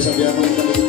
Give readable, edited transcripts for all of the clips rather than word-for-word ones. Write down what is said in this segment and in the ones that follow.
sabihan mo ng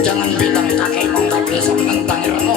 Jangan bilang kakek mau nggak bisa menentang ilmu.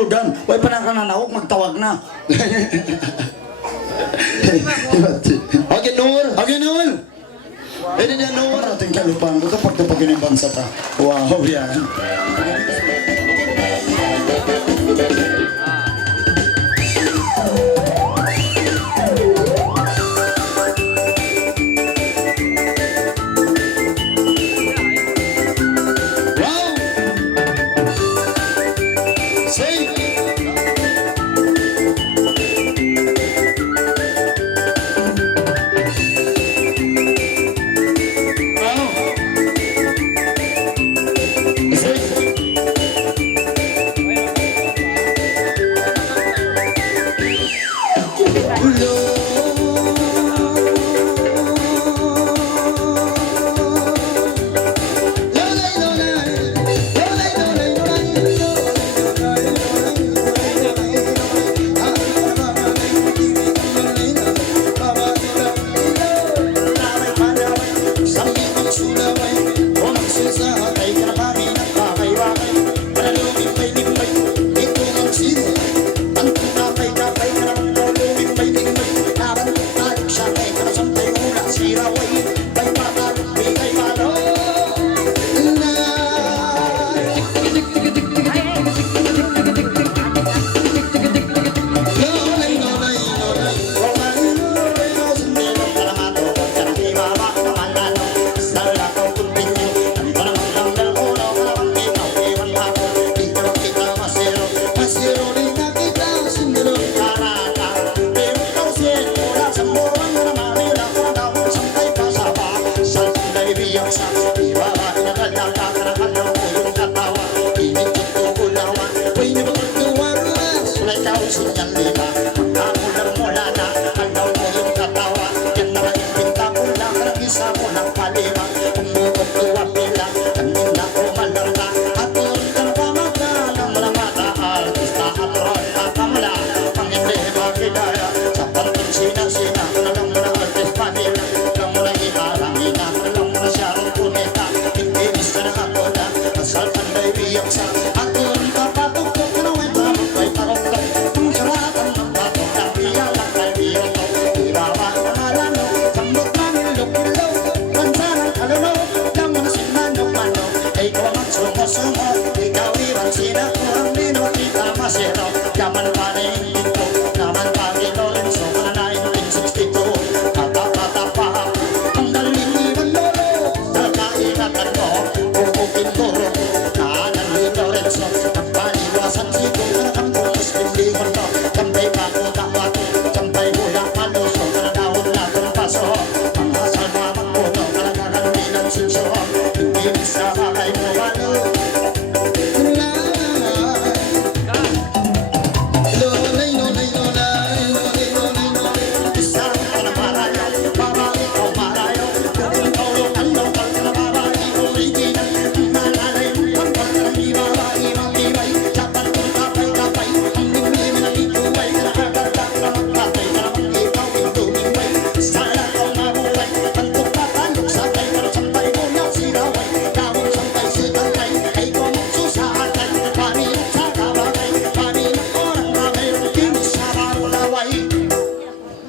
Jordan, way pa na ka nanawag, magtawag na. Okay, Nur. Okay, Noel. Ini dia Nur. Parating kalupaan ko ito pagtapagin ng bansa ta. Wow, yan. Wow. Say.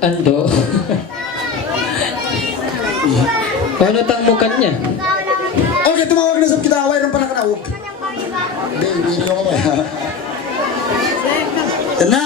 Ando. Paano tang mukan niya? Okay, tumawag na sa kita. Mayroon pa na kanawag. Baby, nyo ko ba? Yan na!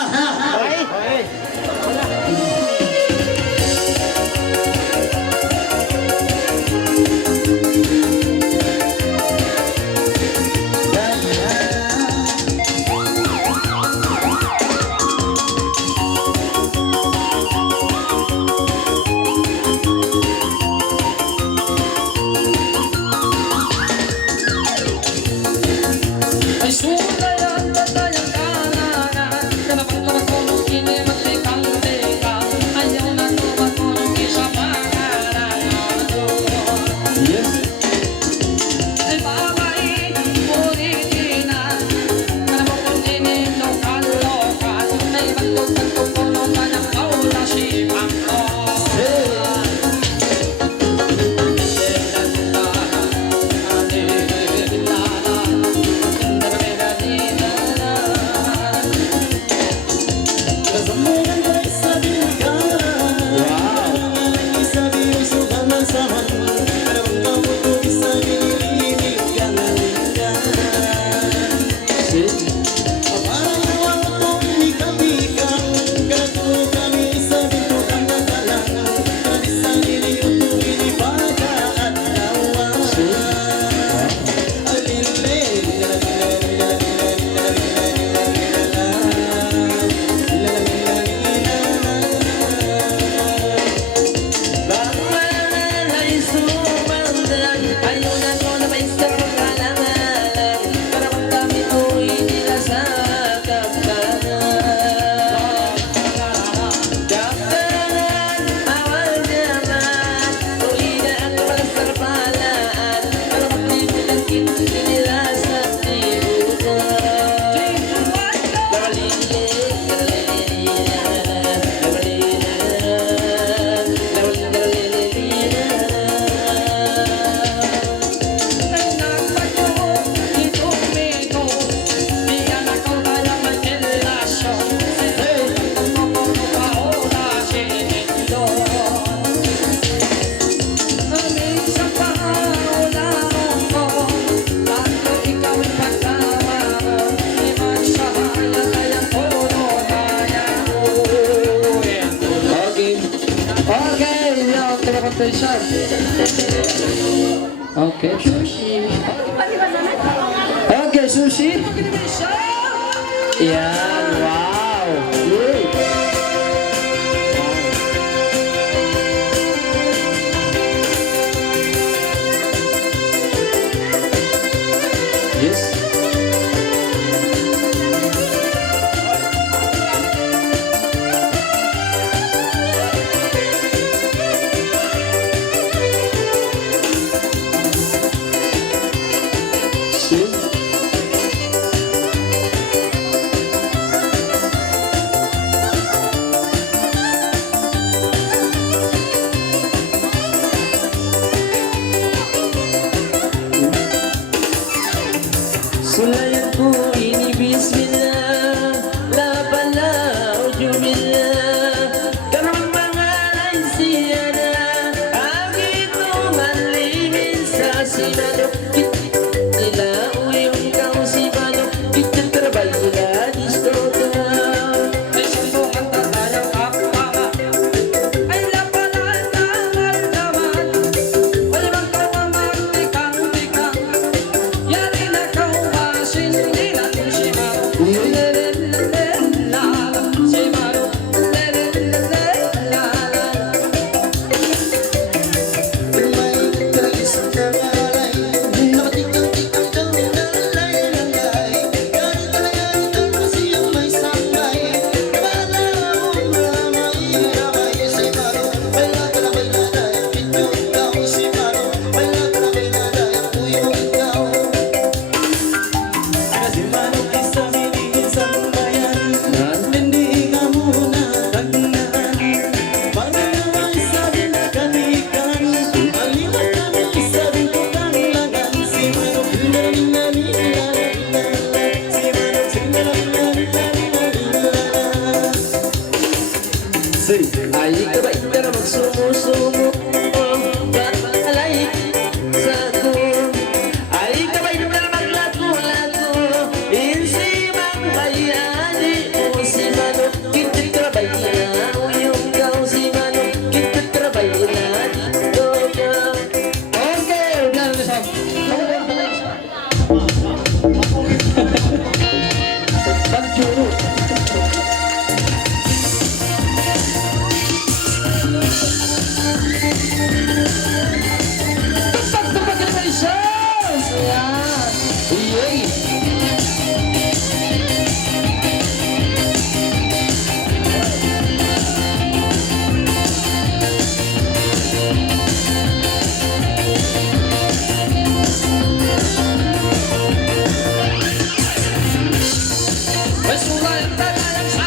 attention. Okay, sushi. Okay, sushi. Yan, wow. Good. Yes. See? Sulayan ko inibismillah, labala o jubillah, karang pangalan siya na, ang ito manlimin sa sinado, nila uyong kang si Mano, itatrabay nila distoda. May sambungan tatayang kapama, ay lapalan na maldaman, walang kawamang tikang-tikang, yari na kaumasin nila kung si Mano. Lelelelelala, si Mano. Lelelelelala. May tragis na malay, nakatikang-tikang kang lalay-lalay. Yari kasi yung may sangay, nabalaw na mahirabay. Si Mano, may lagay, pinyong daw. Si Mano, may lagay, uyong ikaw. Kasi Mano, isa minigin sa bayan, hindi ka muna tagnaan. Pagkakaway sa binakalikan, alimat kami sa bintukanlangan. Si Mano, lalalalalala. Si Mano, lalalalalala. Say, Ay ka ba ito na magsumo-sumo, alay sa ko. Ay ka ba ito na maglato-lato, insimang bayani o si Mano, kititrabay na uyong kang si Mano, kititrabay na dito ka. Okay, ulan na siya. Pagkuro. Tupak-tupak na may shows! Ayan! Yay! May sulay ang tagalang sa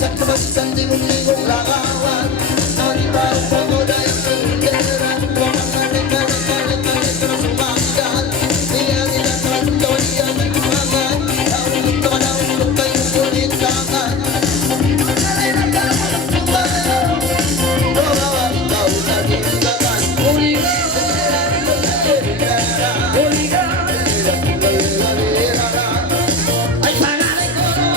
Isa't kabagsan ligong-ligong lakawan Narita ang pagoda yung pagkakaran Pagkakalit na sumakdan Niya nila tarandaw niya nagkumangan Naulog na naulog kayong kulitangan Pagkalay na dapat ang bayo Kawawan daw na ginagagan Ay pangalan ko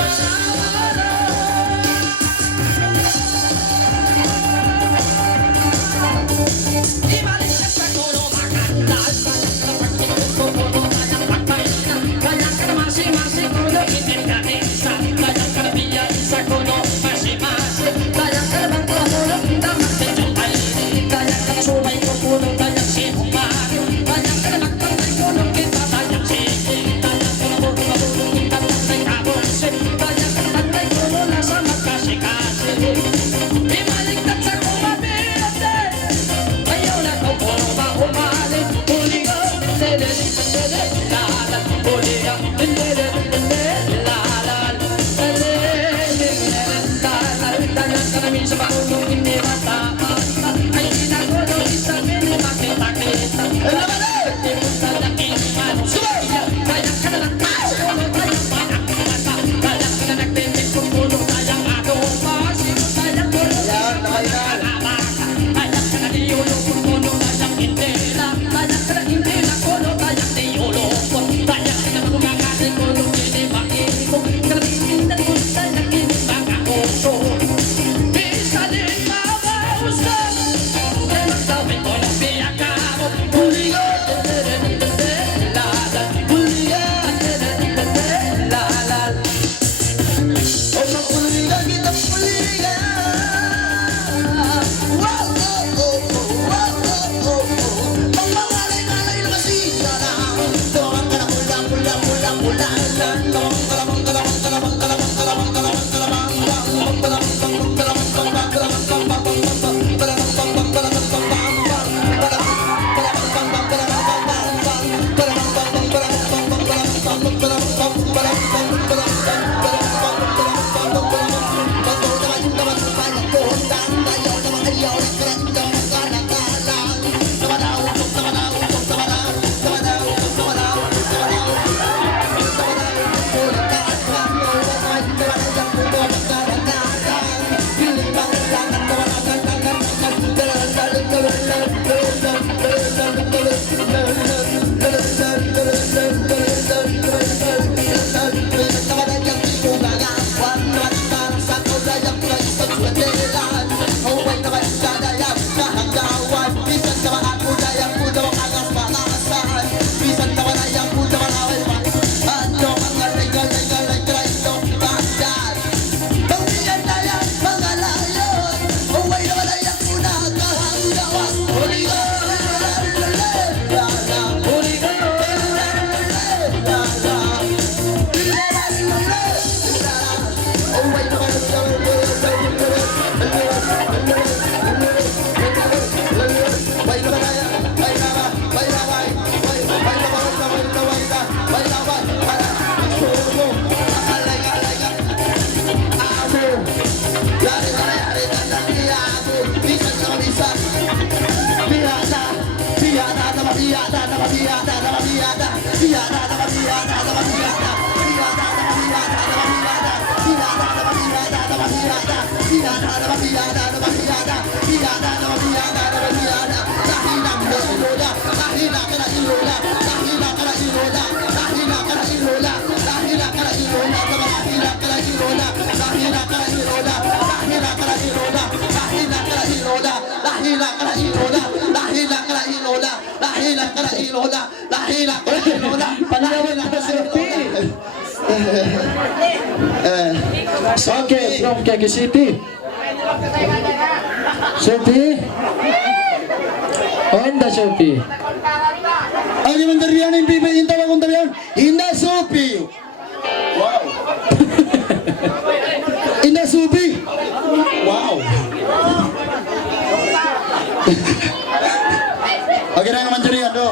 Okay, from Quezon City. Sophie. Onda Sophie. Ang limandarian yung pipi, yung tawag kong tabihan, Hinda Sophie. Wow. Hinda Sophie. Wow. Okay na yung mandarian do.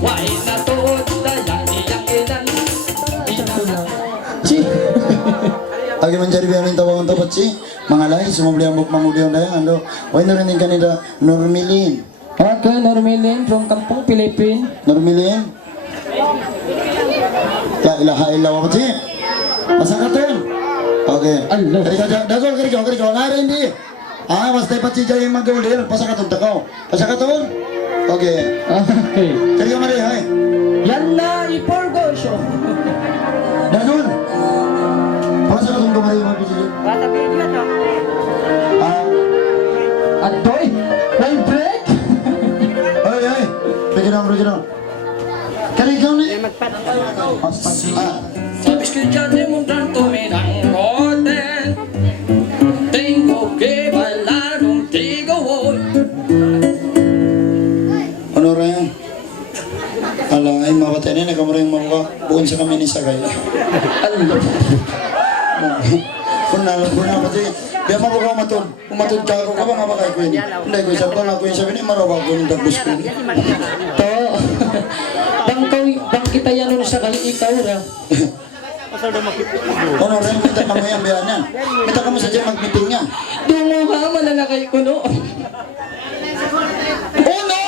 Why na tuod na yang iyang ilan? Si. Agi man jari biyanin tawag ang tapat si. Mga lahi, sumubli ang mamuli ang dayan. Ando, why narinig kanila Normilin. Okay, Normilin from Kampong, Philippines. Normilin. La ilaha illallah apa sih? Pasangkatan. Oke. Allah. Kerja. Ngari hindi. Ah, mas dapat si Jaya magawil. Pasangkatan takaw. Pasangkatan. Oke. Okay. Kerja mari, hai. Yan na, iporgosyo. Dagun. Pasangkatan ko mari magbisili. Ah, Adoy, may break. ay. Kerja. Kerja ni. Ah. Sabes que ya demostrando me dan orden. Tengo que bailar contigo hoy. Ano rin? Ala, ay mabata na kamara yung mga bukan sa kami ni Sagay. Allah. Puna pati. Biya mabukaw matod. Umatod ka ako ka ba mabakay ko yun? Hindi ko isang ko na ko yung sabi ni Marabag ko yung dagbus ko. To. Bang kita yan nun sa kayo ikaw ra. Ano rin, minta ka mo yan biya niyan. Minta ka mo sa dyan mag-meeting niya. Dungo ka, mananakay ko no. Uno!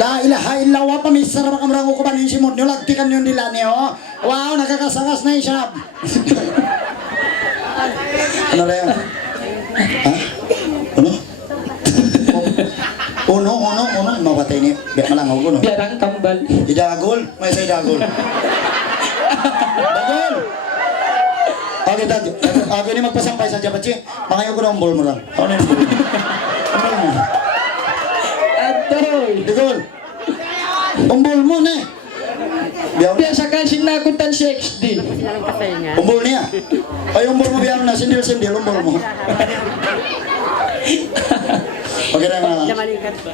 La ilaha illallah pamisar ba kamrango ko ba ni simod nyo? Lagtikan nyo nila niyo. Wow, nakakasangas na isab. Ano rin? Ha? Ano? Uno, mapatay ni. Biya malangaw ko no. Yan ang kambal. Idagol, may sa idagol. Dagol! Okay, dad. Ako ni magpasampay sa Japachi. Makayo ko na ang ball mo lang. Ako na yung ball. Ang ball mo. Adoy. Dagol! Ang ball mo na eh. Biyaw na. Biasa kan sinakutan si XD. Ang ball niya. Ay, ang ball mo biyaw na. Sindil, ang ball mo. Okay na nga.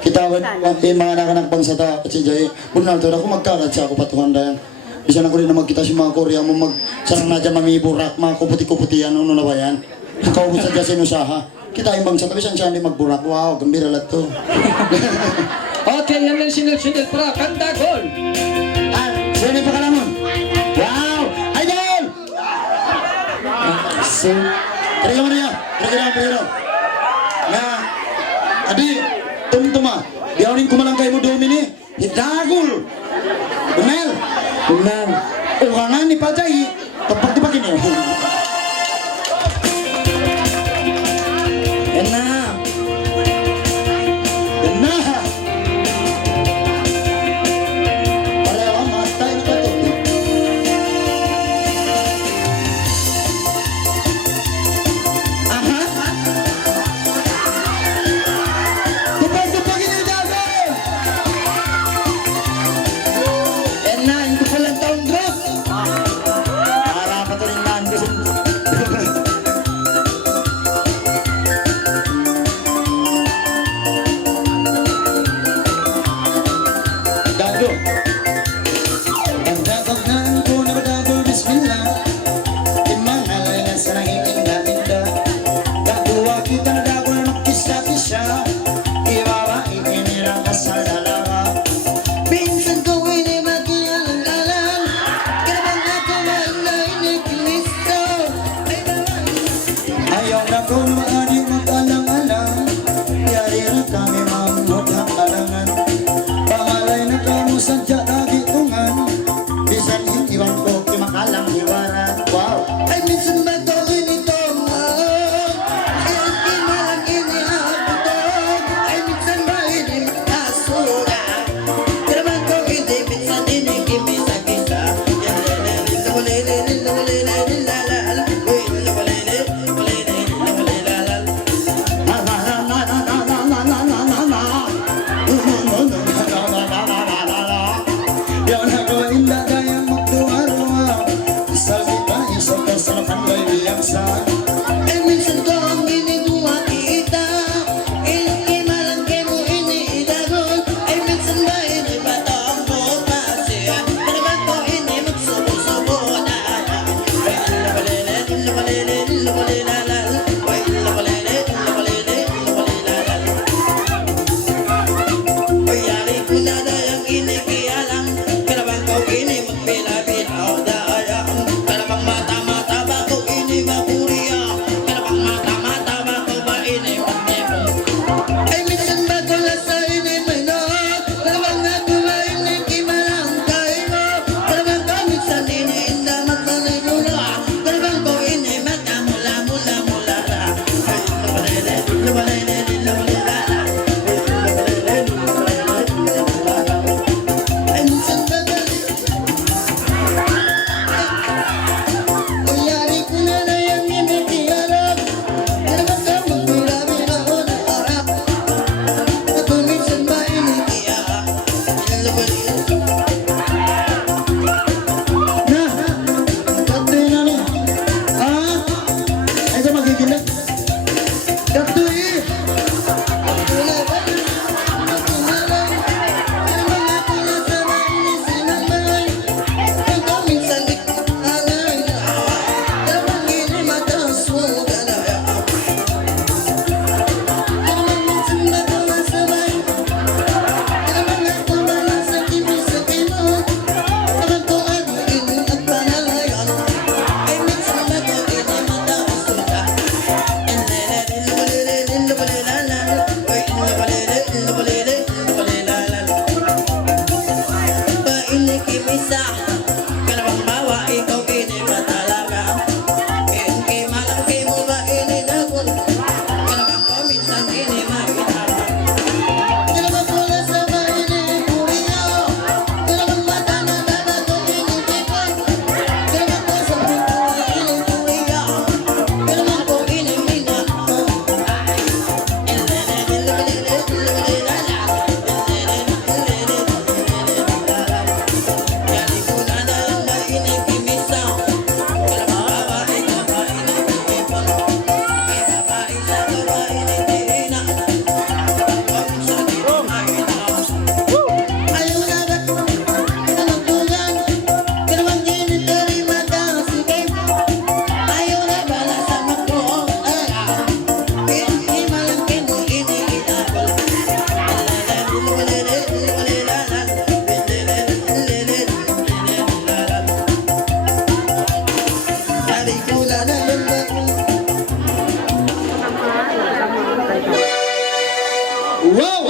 Kita mga anak-anak bangsa ta at si Jay. Bunal to, ako magkalat siya ako patuhan dayan. Bisa na ko rin na magkita si mga Korea mo sarang na dyan mamiburak, mga kuputi-kuputian, ano na ba yan? Kaubos sa dyan sinusaha. Kita yung bangsa, tapi saan siya hindi magburak. Wow, gambira lahat to. Okay, yan lang sinil-sinil para kanta gol. Ah, sino yung pakalamon? Wow! Idol! So, Kaya mo na yan. Kaya na. Adi, tumtuma. Biyawin kumalang kayo mo domini. Hidagul. Umel. Ulan. Urangan ni Pajay. Tapag di ba kinyo? Yan na. Yan na. Pareho, matay na ba ito? Aha. Tupag-tupagin yung dagol. Yan na, hindi ko lang taong drop. Para pa ito rin nandun. Wow.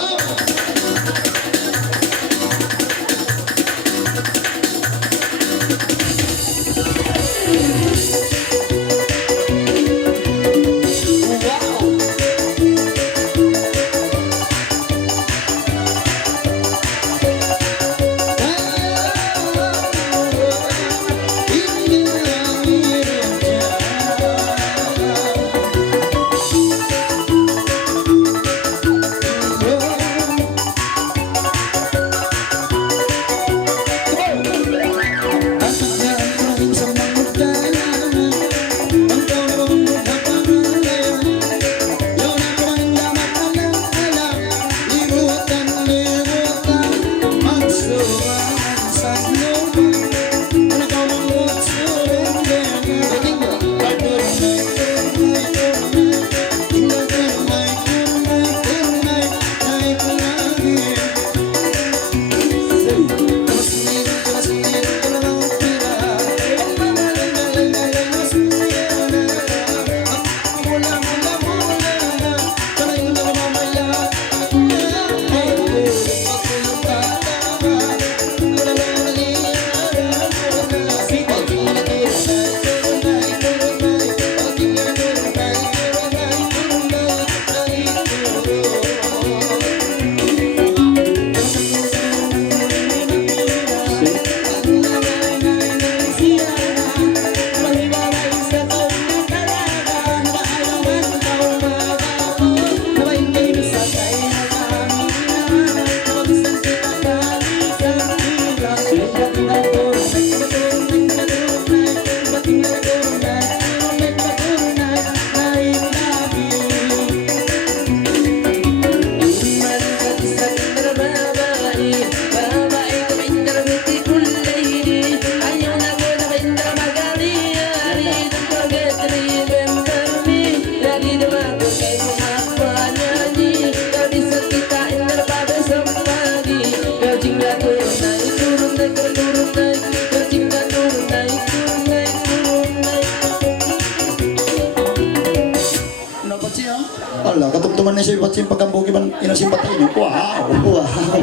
Ala, katugtuman na siya yung pagkambuki man inasimpatay niyo. Wow! Wow!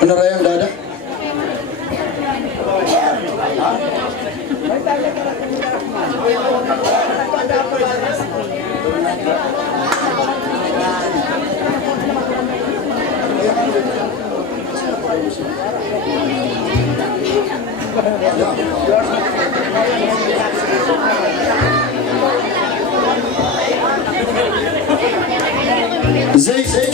Ano raya ang dada? Zay, zay.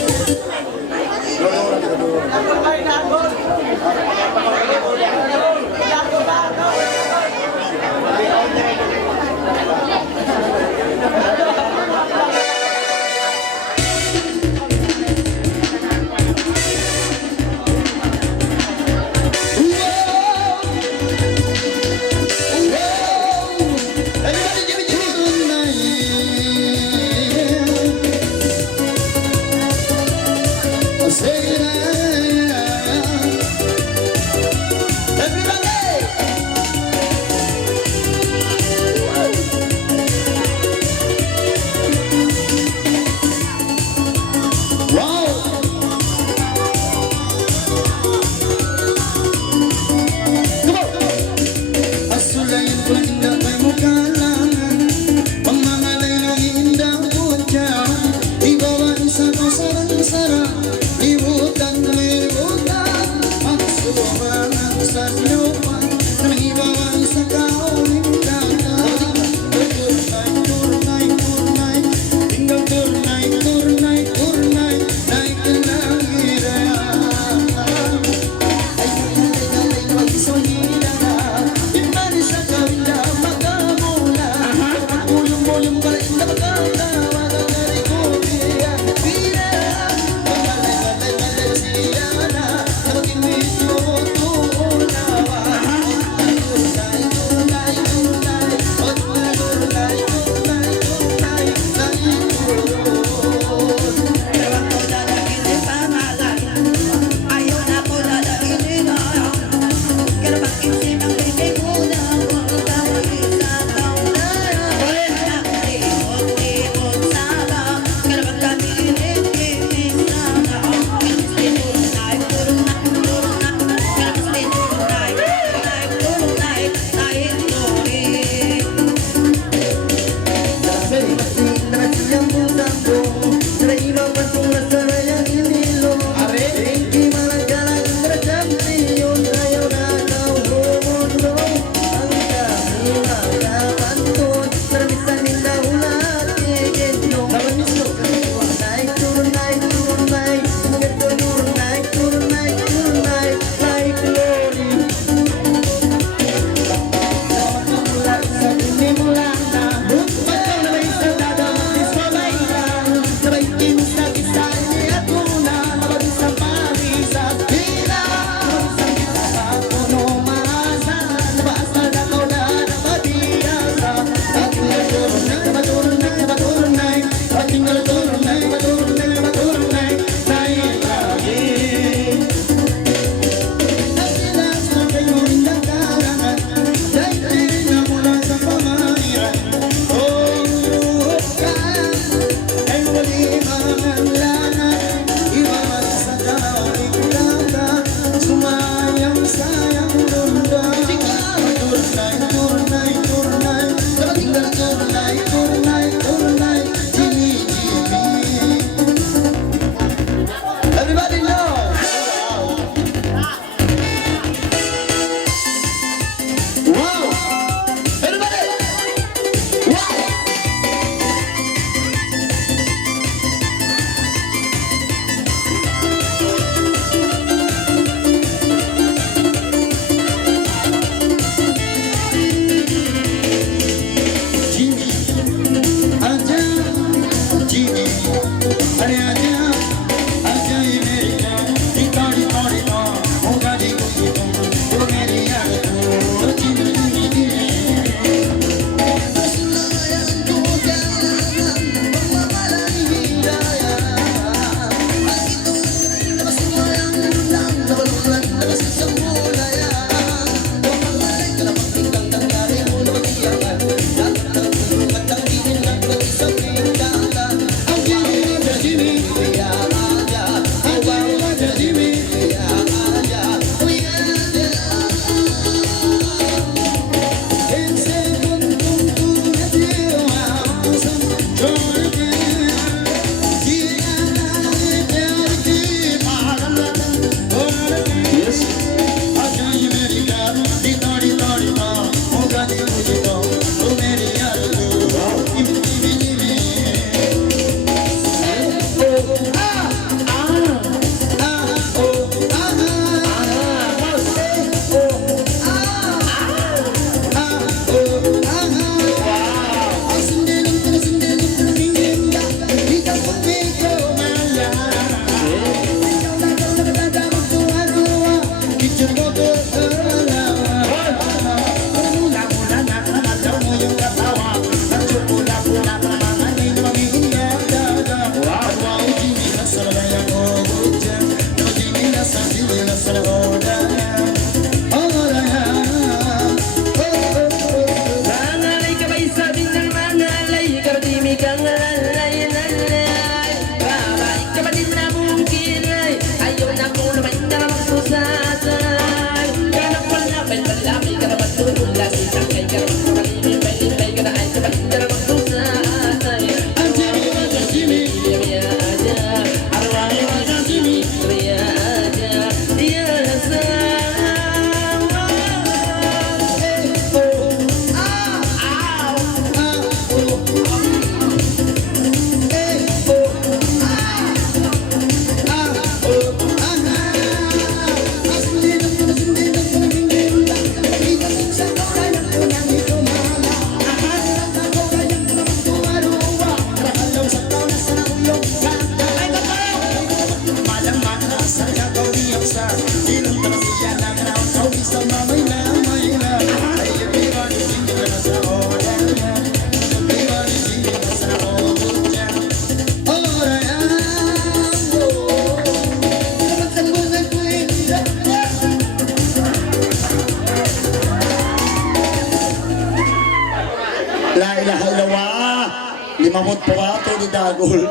idagol.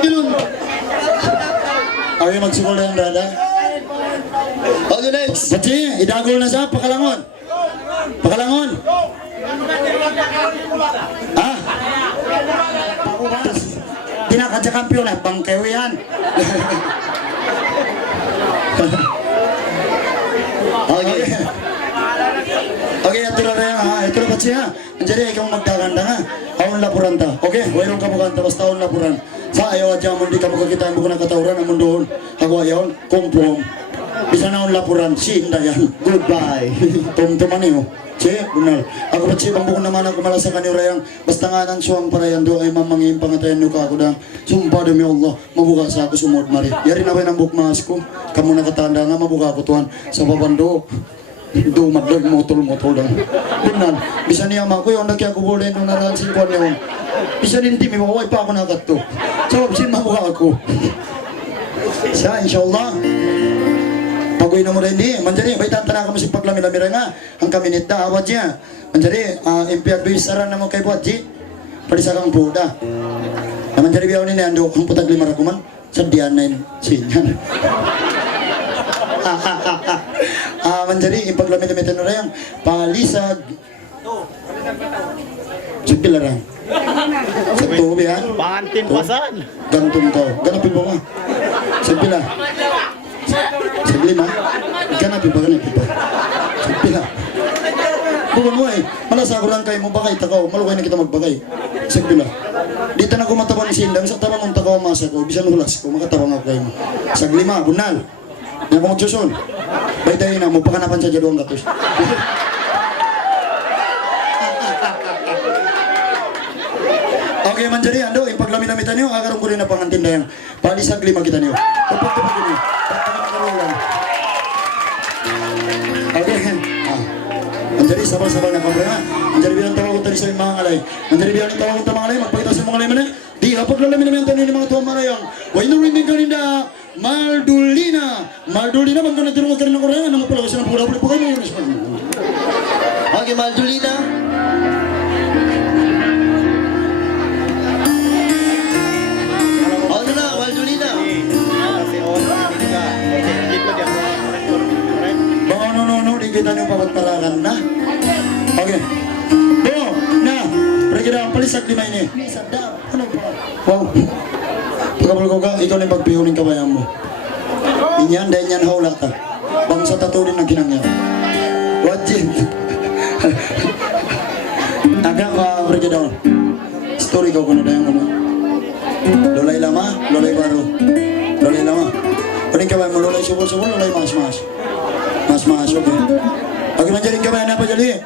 Ganun. Okay, magsukol na yung dada. Okay, next. Bachi, idagol na siya, pakalangon. Pakalangon. Ha? Pakumas. Pinakadya-kampiyon na, bangkew yan. Okay. Okay, ito na rin ha. Ito na bachi ha. Andiyan ikaw magdaganda ha. Aon lapuran ta. Okay, walang kabukanta, basta aon lapuran. Sa ayaw at yaman, di ka magkakita mo na katawran ang mundoon. Ako ayaw, kumpong. Bisa na aon lapuran, sinda yan. Goodbye. Tum-tuman niyo. Che, benar. Ako bachi, bang buko naman ako malasa kanyo rayang. Basta nga nang suwang parayan do ay mamangin pangatayan nyo ka ako dang. Sumpah demi Allah, mabuka sa ako sumod mari. Yari na ba ng bukmas ko? Kamu nakatanda nga, mabuka ako tuhan. Sa babando. Dumad lang, motol-motol lang. Benar. Bisa niya ma ko yung nagkaya ko boleh nung naransin ko niya. Bisa din timi, maway pa ako nakato. So, sin mabuka ako. Sa, insyaAllah. Pagoy na mo rin di. Manjari, bay tantana ka masing paglamila-mira nga. Ang kaminit na awad niya. Manjari, impiyag doy saran na mo kay buat ji. Padisa kang buda. Manjari biyaw ni Nando, ang putag lima rakuman. Sadian na yun. Sinyan. Manjari, impaglamila-mira na rin. Palisag. Sipilarang. Sa tubi ha. Pantin pasan. Gantong tao. Ganapin mo ka. Sipila. Saglima, ganapin ba? Pila. Bukan mo eh, malasa ko lang kayo mo bakay takaw, malukay na kita magbagay. Sagbila. Dito na ko matabang ni Sindang, sa tabang kong takaw masa ko, bisan hulas ko, makatabang ako kayo mo. Saglima, bunal. Hindi ako magsusun. Baytayin na mo, pakanapan sa jaduang gatos. Okay, manjari, ando, ipaglamin-lamitan niyo, agarong ko rin na pangantindayang. Palisag lima kita niyo. Tupag-tupag niyo. Okay. Anjari sabal-sabal na kamera. Anjari bilang tawag ko tadi sa mga alay. Anjari bilang tawag ko mga alay. Magpakita sa mga alay mana. Di kapag lalamin namin tayo ni mga tuwang malayang. Why no rin din kaninda Maldulina. Maldulina bang ka natirungan ka rin ng Korea? Ano mo pala kasi ng pula-pula po kayo. Okay, Maldulina. Ano na, Maldulina? Baka no, di kita niyo papagpalakan na. Okay. Bo, na. Pergi ang palisag lima ini. Sadap. Ano ba? Wow. Pagkabal ko ka, ikaw na yung pagpihuling kabayan mo. Inyan, dahil yan haula ka. Bangsa tato rin ang kinangyan. Wajib. Agak ka, pergi daw. Story ko kung na ano. Lolay lama, lolay baru. Lolay lama. Paling kabayan mo, lolay subol-subol, lolay mas-mas. Mas-mas, okay. Pag manjaring kabayan na pa jali,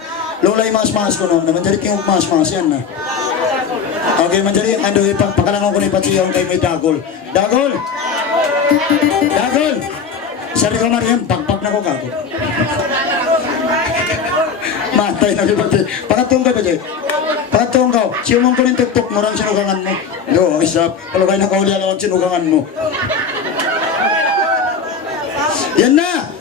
lolay mas-mas ko no. Manjaring king mas-mas yan na. Okay, manjari, ando pakalangan ko ni Patsiyaw kay may dagol. Dagol! Dagol! Sari ko Mariam, pagpag na ko kako. Matay na kay Pati. Pakatong ka, Pati. Pakatong ka. Siyumong ko rin tuktok mo, rang sinugangan mo. Do, isap. Palagay na kauli ang sinugangan mo. Yan na!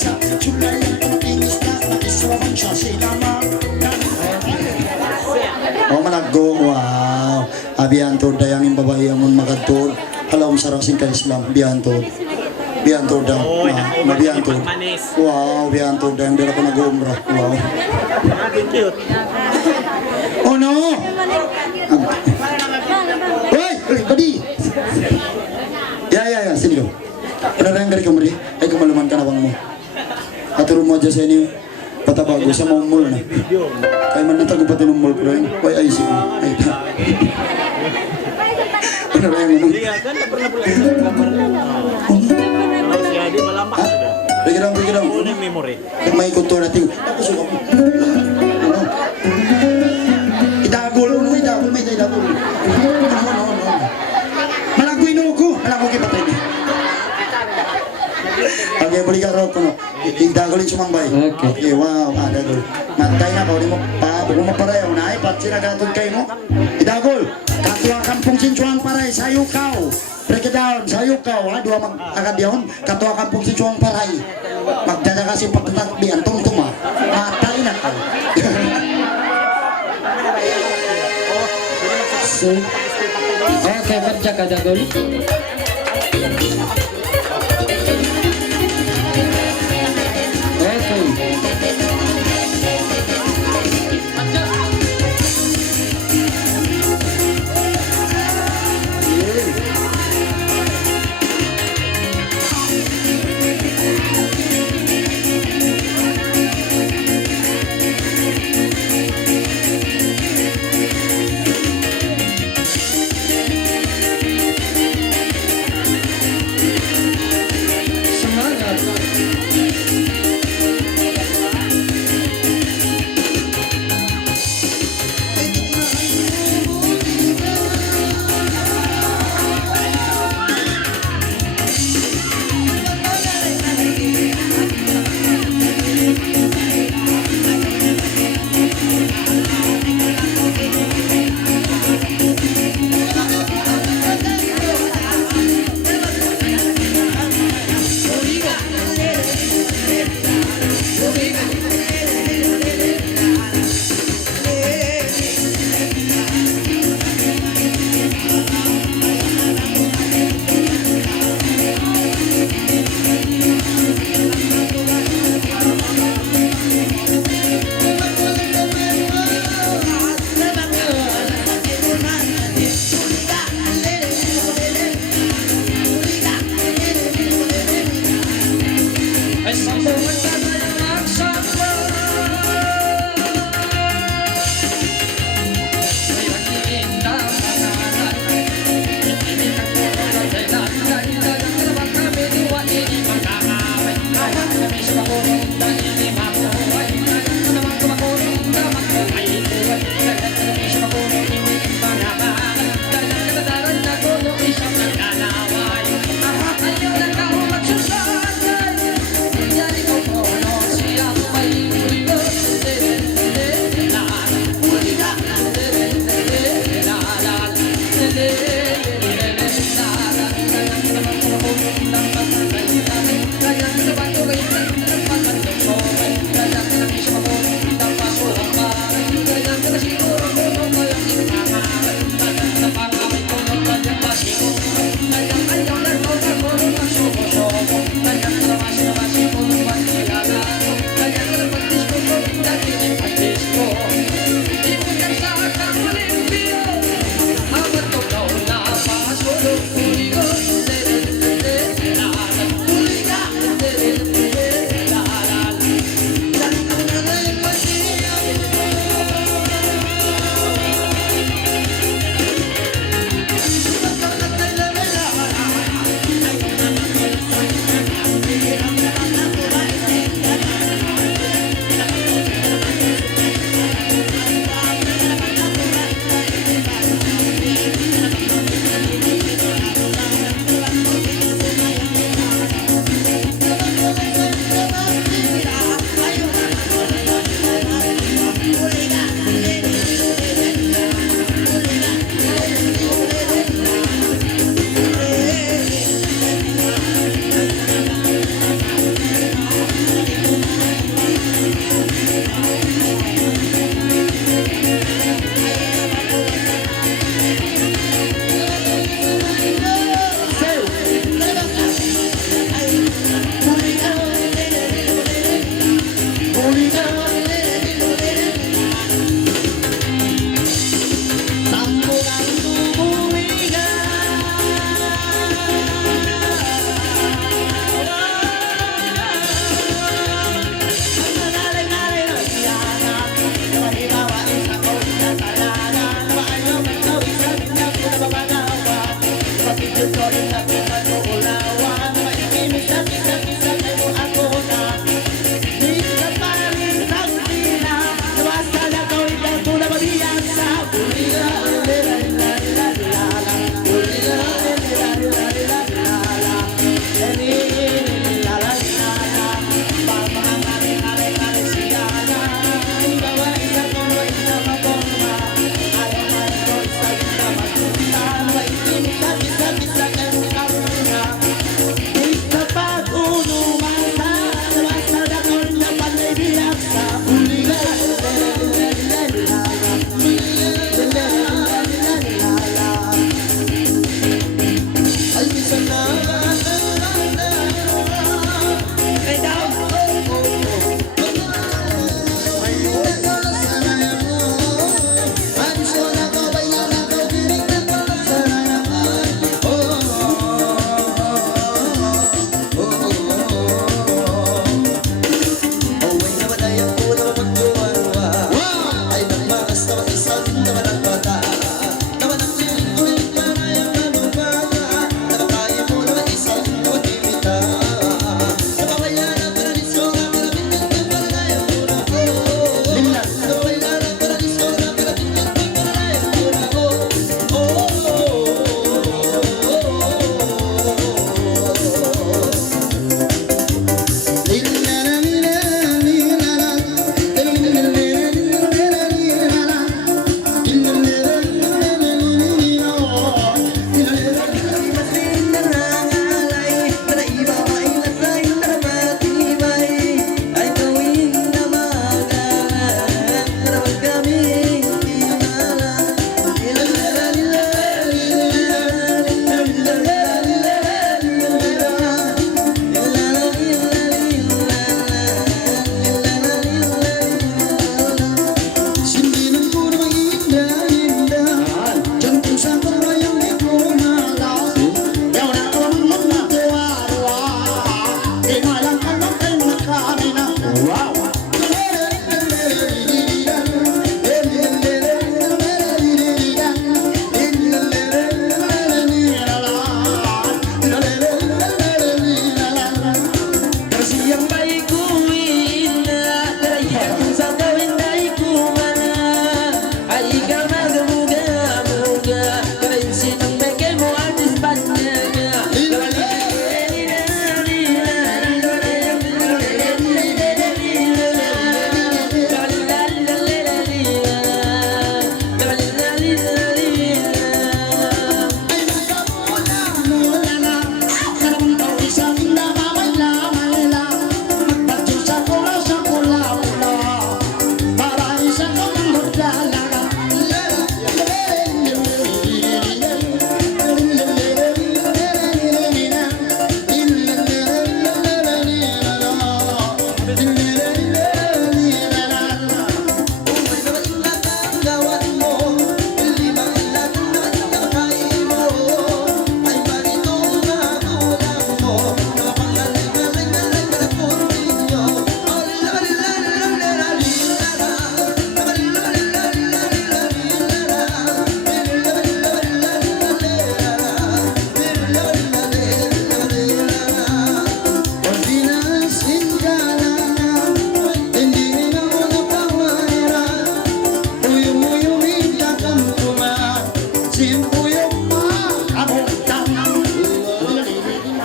sa sulayan pagtingis na nakisawan siya sinama. Oh managgo, wow. Abiyanto dayang yung babae amon magadtod. Alam sarang sing kaislam, biyanto. Biyanto daw. Mabiyanto. Wow, biyanto dayang dala ko nag-umrah. Wow. Oh no! Hoy! Hoy, badi! Ya, sini kau. Ada yang dari kemari? Ay kumaluman ka na bang mo. Aturo mo aja sa inyo. Patabago sa mga mall na. Kaya man natagupatin ng mall ko rin. Why ay sige. Ay ta. Ano rin mo? Ha? Bagi dong. May kultur natin. Ako suka mo. Ano? Idagol. May idagol. Malagoy no ko. Malagoy kipatay ni. Okay, balik ka rock no. Idagolin sumambay. Okay, wow, dagol. Mantay na ko mo. Kung mapareho na ay pat sinagatod kay mo. Idagol. Katwa kampung Sinchuang paray sayukaw. Break it down, sayukaw. Dua mag-agad katwa kampung Sinchuang paray. Magdada kasi pagtatagbian tungtuma. Atay na ka. Okay, kerja ka Dagol.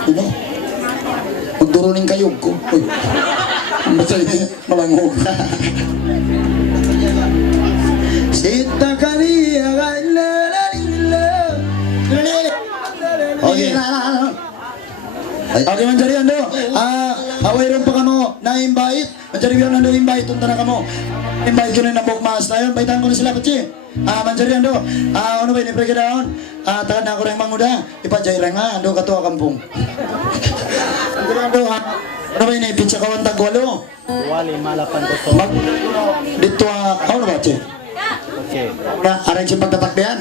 Ano? Magduruning kayog ko. Uy. Basta malangog. Sita kaliya Okay. Okay, Manjari, ando. Away pa kamo na-invite. Manjari, ando, invite. Tunta na kamo. Invite ko na ng bukmas na yun. Baitan ko na sila, kutsi. Manjari, ando. Ano ba, inipre ka daon? Takan na ako rin manguda. Ipajay rin nga, ando, katuwa kampung. Manjari, ando, ano ba, inipitsa ka wantag walo? Wali malapan ko to. Dito, ano ba, che? Okay. Aray siya pagtatakbihan.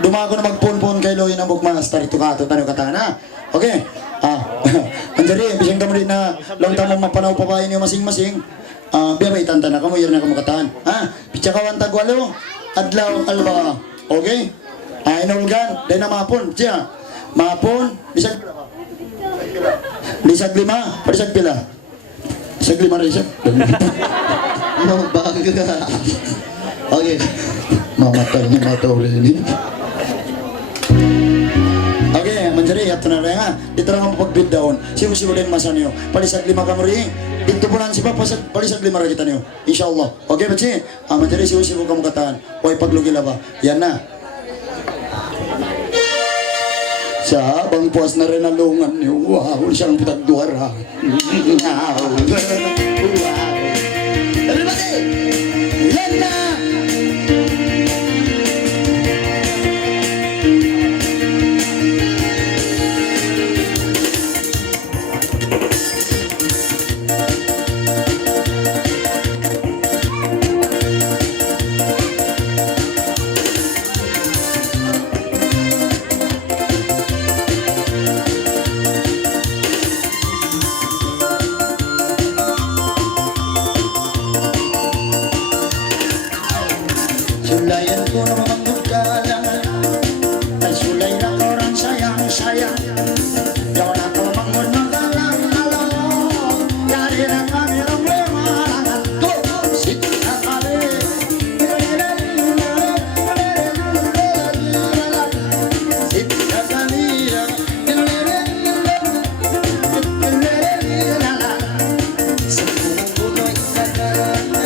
Dumago na magpon-pon kay Loy ng bukmas. Tarito ka, tanong katana. Okay. Anjari, bisang kamo rin na lang tamang mapanaw pa kayo niyo masing-masing. Biya ba itanta na kamo, yun na kamo kataan. Pitsa ka wantag walo. Adlaw, alba. Okay? Inulgan, dahil na mapon. Siya, mapon, bisag lima, parisag pila. Bisag lima rin siya. Mabago ka. Okay. Mamatay ni matawli ni. Okay, Manjari, yato na rin ha. Dito na kang pag-bid down. Sibo-sibo din masa niyo. Palisag lima ka mo rin. Dito po lang si Papa, palisag lima rin kita niyo. Inshallah. Okay, Pachi? Manjari, sibo-sibo ka mo kataan. Huwag paglugila ba? Yan na. Siya, bang puas na rin ang lungan niyo. Wow, siyang putagduara. Wow. Everybody! Yan na! Sulayan ko na mamanggod ka lang. Ay sulay na orang sayang-sayang. Yaw na ko mamanggod magalang-alang. Yari na kami ng lemangan. Go! Sito na kami. Sito na kami. Sa buong buloy na karana,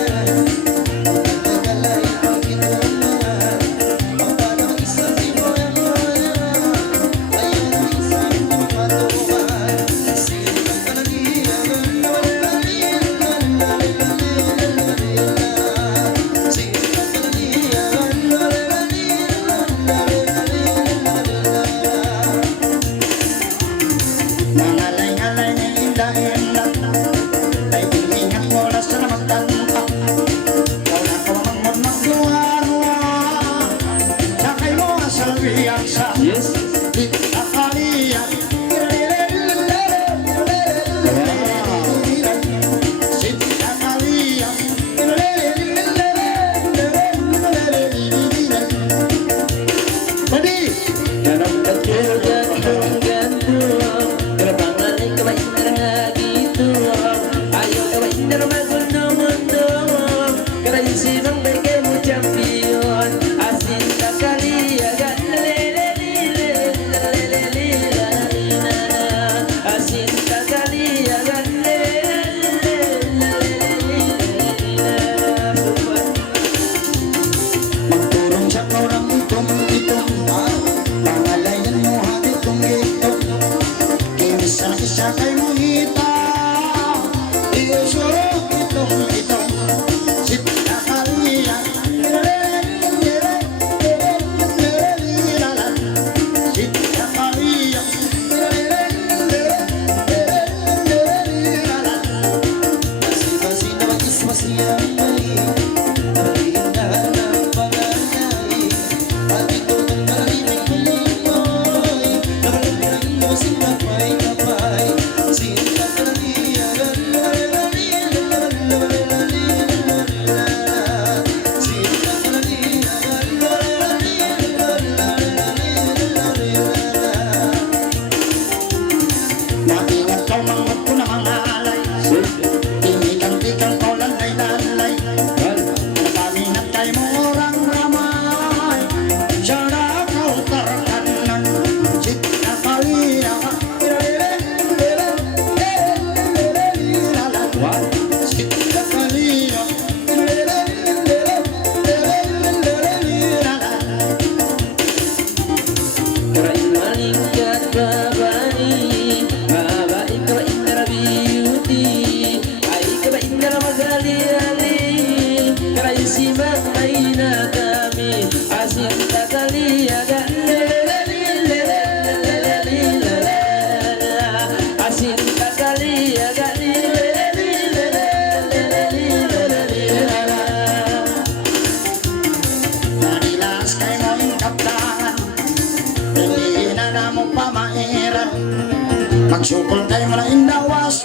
Magsupol tayo mga indawas.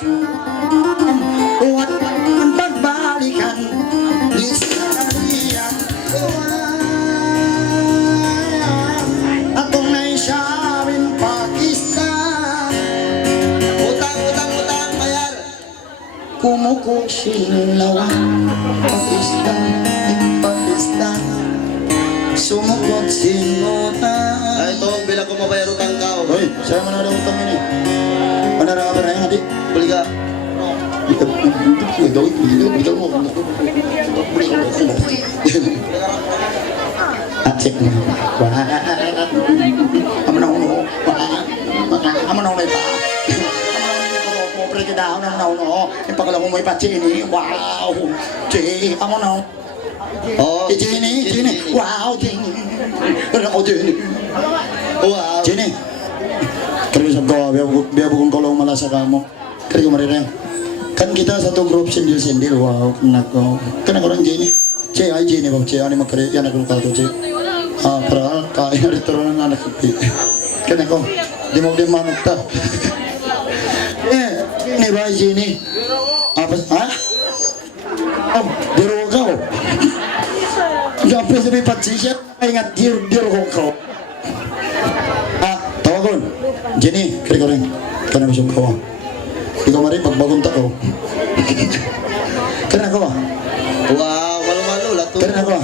Huwag ang pagbalikan. Isariyan. Atong naisyarin Pakistan. Utang, bayar. Kumukusilawan Pakistan Sumukot sinutan. Ay, ito ang bilang ko mabayar utang ka. Hoy, saya mana ada utang ini? Mana ada apa yang adik? Beli ka. Acik nih. Wah, amanau, amanau nih pak. Mau pergi dah, amanau. Yang pagkalau mau ipaci ini, wow, cik, amanau. Oh, Jenny, wow, Jenny. Oh, Jenny. wow. Jenny. Kerja sabdo, biar bukan kolong malah kamu. Kerja kemarin. Kan kita satu grup sendiri, wow, kena orang Jenny. Cek aja Jenny, bang, cek ani makre, yang aku kata cek. Ah, peral, kaya ada turunan anak kita. Kena kau, di mau di mana tak? Ini bayi Jenny. Apa? Hah? Oh, di rumah kau. Gapi sabi patsisya, ingat dir kau. Ah, tawagon. Jenny, kiri ring. Kana bisa kau. Ikaw mari pagbagon ta kau. Kana kau. Wow, malu-malu lah tuh. Kana kau.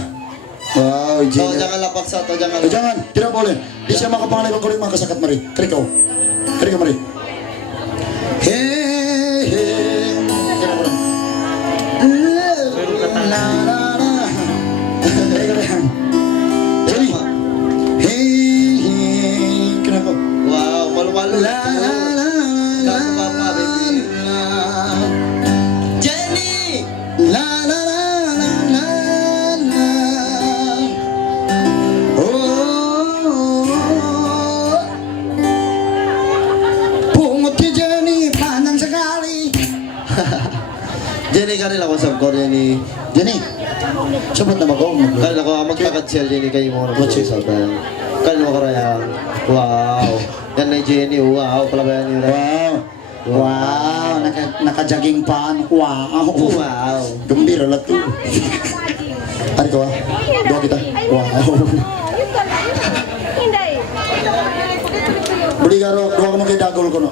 Wow, Tahu Jenny. jangan lapaksa, tahu jangan. Oh, jangan, tidak boleh. Di siya makapangalay ko rin makasakat mari. Kiri kau. Kiri ka mari. Hey, hey. Kana kau. La la la. Kiri ka rin. Jenny. Hey, hey. Kana kau. Wow, malu-malu La lah la tuh. la la Kamu apa, baby? la. Jenny. La la la la la la. Oh. Pungot kay Jenny, panang sekali. Jenny kanila ko sa Korea ni. Jenny, sabat na ako. Kanila ko magpakad-share Jenny kayo mo na sa tayo. Kanila ko raya. Wow. Yan na Jenny, wow. Palabayan niyo rin. Wow. Wow, naka-jogging pan. Wow. Wow. Gembira lah tuh. Ari ko ah. Doa kita. Wow. Hindi. Beli karo doa kono kay dagol kono.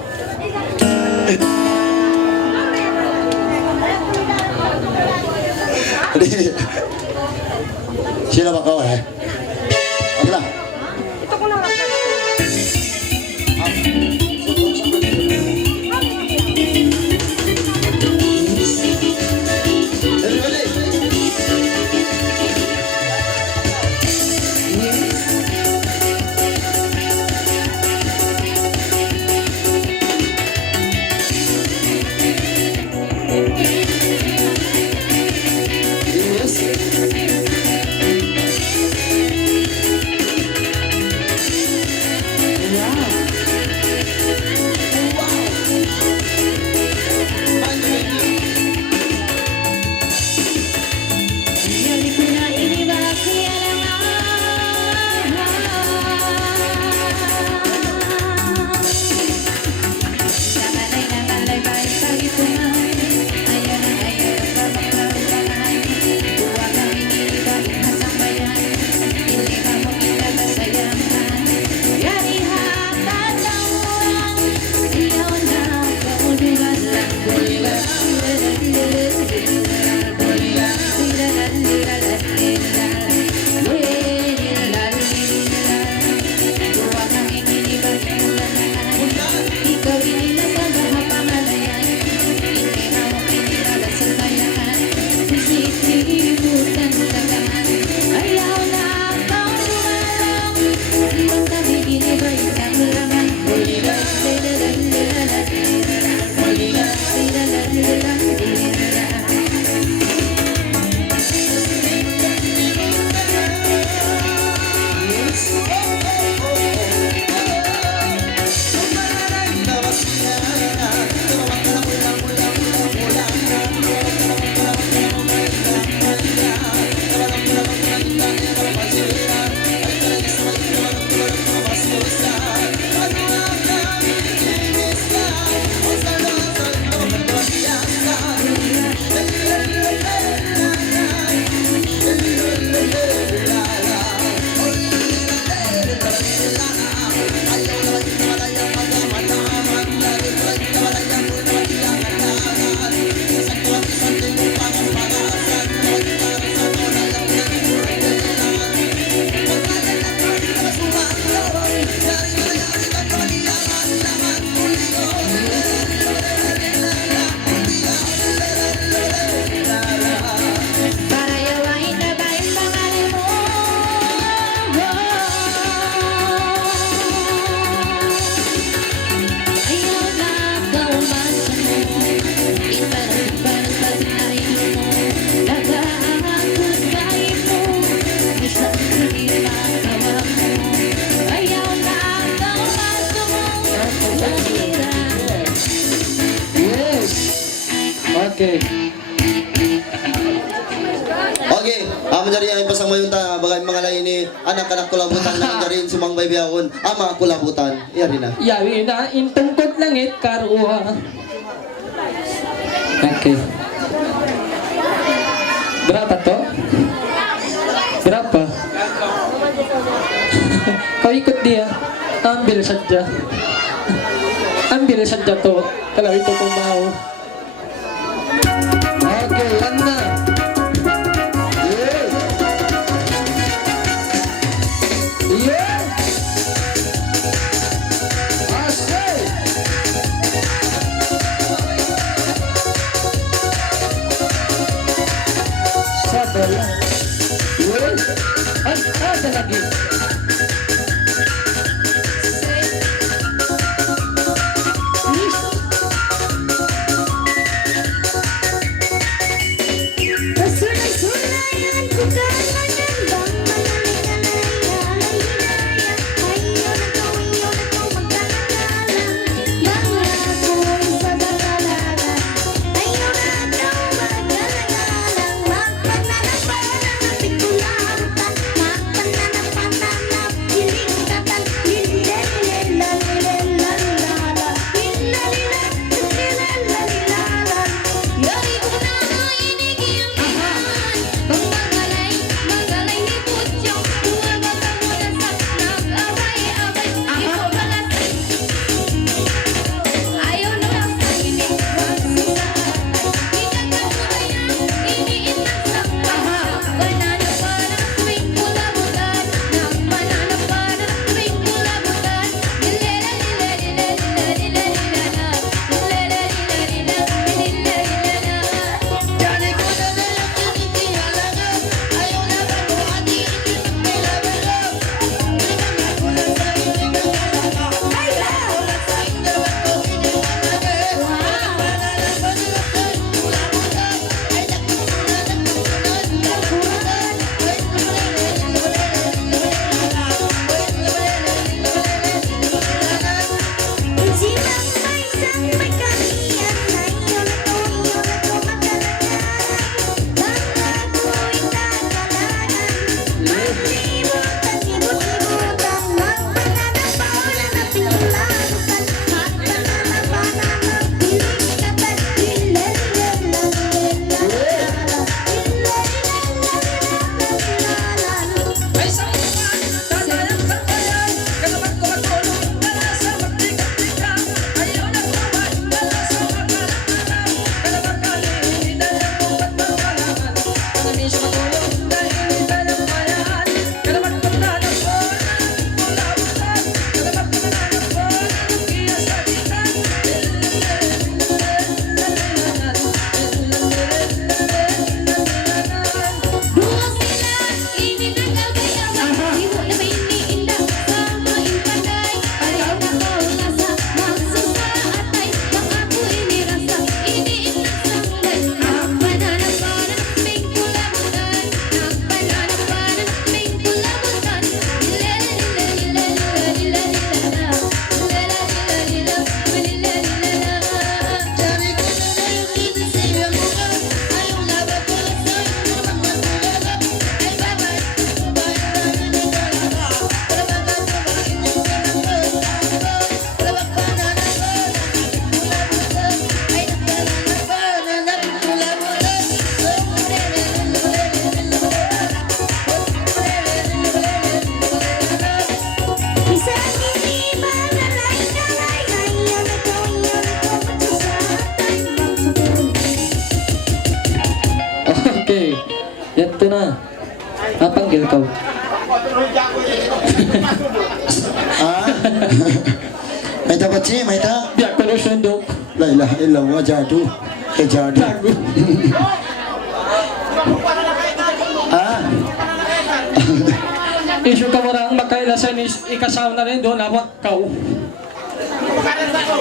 Sila ba kau eh? Okay lah. Ito ko lang. Okay. Okay, amo dari ang pasang mayunta bagay mga lain ni anak-anak kulabutan na dari sumang baybiyahon ama kulabutan iyari na. Yawi na intungkot langit karuha. Okay. Berapa to? Berapa? Kau ikut dia. Ambil saja. Ambil saja to. Kalau itu kau mau. Okay, yan na. Yeah. Yeah. Asay. Sabar lang. Yeah. Ada lagi. Kesunai-sunayan ku kalangan bang ayo na kau magkakalang bang ako sa bakalagan ayo na kau magkakalang magpananapanang pikulantan magpananapanang pilingkatan lililililalilalala lilalilalilalilalala dari una inigil Manggalay, manggalay ni Putyong Dua baka mo nasak Nag-abay-abay Ito balasay Ayaw na lang sa inig Magsusaatay Ikagkabayan Iniinang sakta Banana-banana Tuwing kulabutan Banana-banana Tuwing kulabutan Lilelalilalilalilalilala Lilelalilalilalilalila Dali ko na lang tinitingalagan Ayaw na baguhati Hindi magpilabalaw Tingnan ako na sa iningalalaga Wala sa indawan ko iniwalagan Banana-banana kulabutan Ay nagpusulan Nagpusulan Silang may isang may kaliyan Ayaw na to, magkalagan Bang ako'y tatalagan Maglibutan, libut-libutan Magpananapalan na pinulabutan Magpananapalan na pilingkatan Ay sa mga tatayang katayan Kalamat ko matulong Wala sa magtigang-tigang Ayaw na kumay Wala sa magkalanganan Kalamat kalihin Dahil ang bukat mawalangan Kalamin siya matulong Dahil hindi ng bayan Kalamat ko nanagpuan Kulabutan Kalamat ko nanagpuan Kaya sa gitan Dua sila, ini nagagayabay Iwo na ba iniinda sa maing panday Ayaw na kaulasa, magsusaatay Bang ako inirasa, iniinang sanglay Nagpananapanan, may kulabutan Nagpananapanan, may kulabutan Lilalilalilalilala Lilalilalilalilala Dari ko na lang tinitingalagan ayaw na baguhati Hindi magpilabalaw ay babay Isang hindi malalay-kalay Ayaw na to, magsusaatay Okay. Yan to na. Napanggil ka. Ah? May tapat si, may ta? Di ako na sundok. La ilaha illallah jadu. Jadu. Tago. Ah? Issue ka mo lang magkailasan is ikasaw na rin doon awak kau.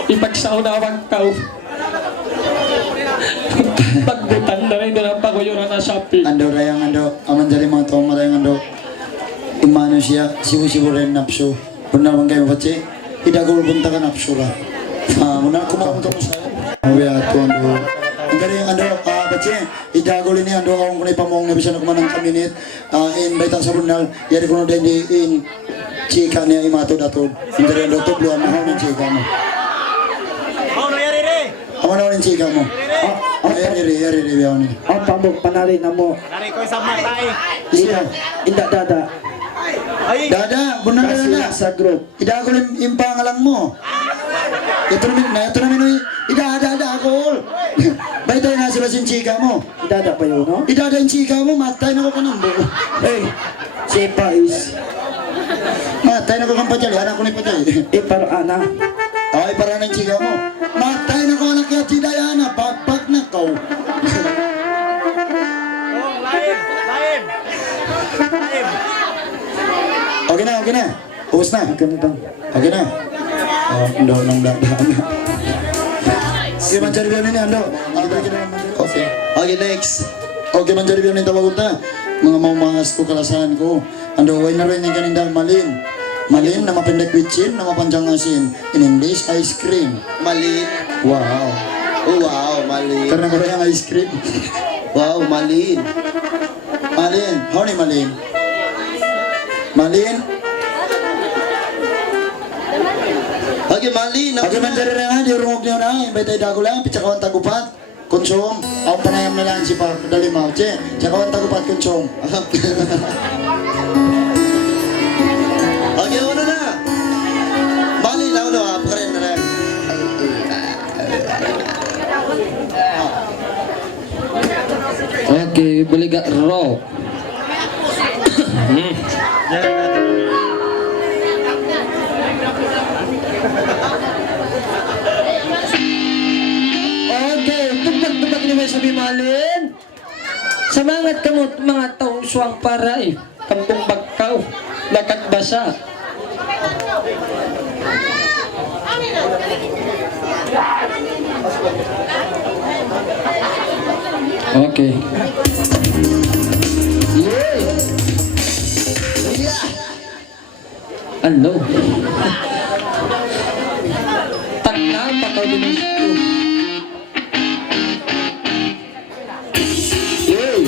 Ipagsaw na awak kau. Pagbutan na rin doon ang paguyuran na sapi. Ando rayang ando, aman dari mga tao marayang ando. Imano siya, sibu-sibu rin napso. Benar bang kayo baca? Tidak gul punta kan napso lah. Ah, benar kumain kamu saya. Awya tu ando. dari ando bache idagol ini ando ang kunay pamong na bisan kumanang kaminit in baita sa bunal yari kuno din di in chika niya imato datod dari ando to bluan mo ng chika mo amo na ng chika mo yari biyaw ni Ang pamog panari na mo. Nari ko sa matay. Sino? Inda dada. dada bunal Kasi na sa group. idagol impangalan mo ito namin idada agol baita na sila sin chika mo Dada pa yun, no? idada yung chika mo matay na ko kanambo Eh, si Pais. matay na ko kang pajali anak ko ni pajali Eh, para ana. ay para ng chika mo matay na ko anak kaya tidayana pagpag na ko okay na ubos na Ganito. okay na oh ando nang dadaan na okay manjari biyan ini ando okay Okay, next. okay manjari biyan ini tawag ta mga mamahas ko kalasahan ko ando way na rin yung kanindang malin na mapendek with chin na mapanjang asin in English ice cream Malin. wow Oh, wow, malin. karena ko yung ice cream Wow, malin. malin how ni malin Okay, malin. okay manjari rin nga di urungog niyo na imbay tayo dago lang pitsakawan tagupat konsum ako panayam na lang si pa dali mau che tsakawan tagupat konsum Okay, ano na? Malin na, ano, karen na na. Okay, buliga raw. Okay, tupag-tupag ni Mesa Bimalin. Samangat kamot mga taong suwang para kampong bagkaw, lakat basa. Okay. Yay! Ano? Takna pa ka dito. Yay!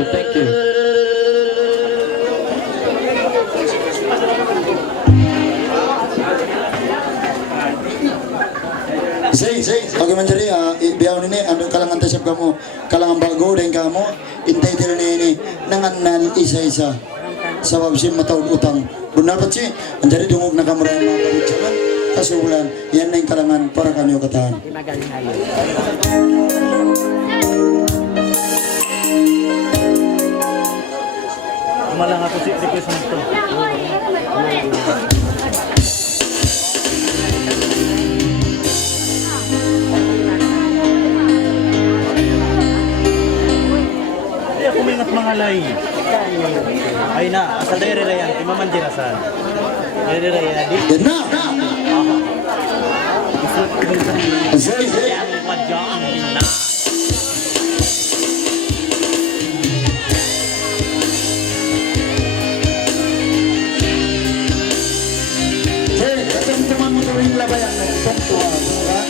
you, thank you. Say, okay man diri, biyaw nini, ano kalangan tasap ka mo, kalangan bago, dahil ka mo, intay tira nini, nanganan isa-isa, sa wabsin matawag utang. Benar pa si, anjari dungog na kamera yung mga kabutsaman, kasulan, yan na yung kalangan para kanyo katahan. Kumalang ako si request mo to. Hindi ako mingat mga lay. Ay na, asal dari rayan, imamandirasan. Dari rayan, di. Yan na! Say, Yang padjang na. kasi teman mo tuwing labayan, tonto, ha?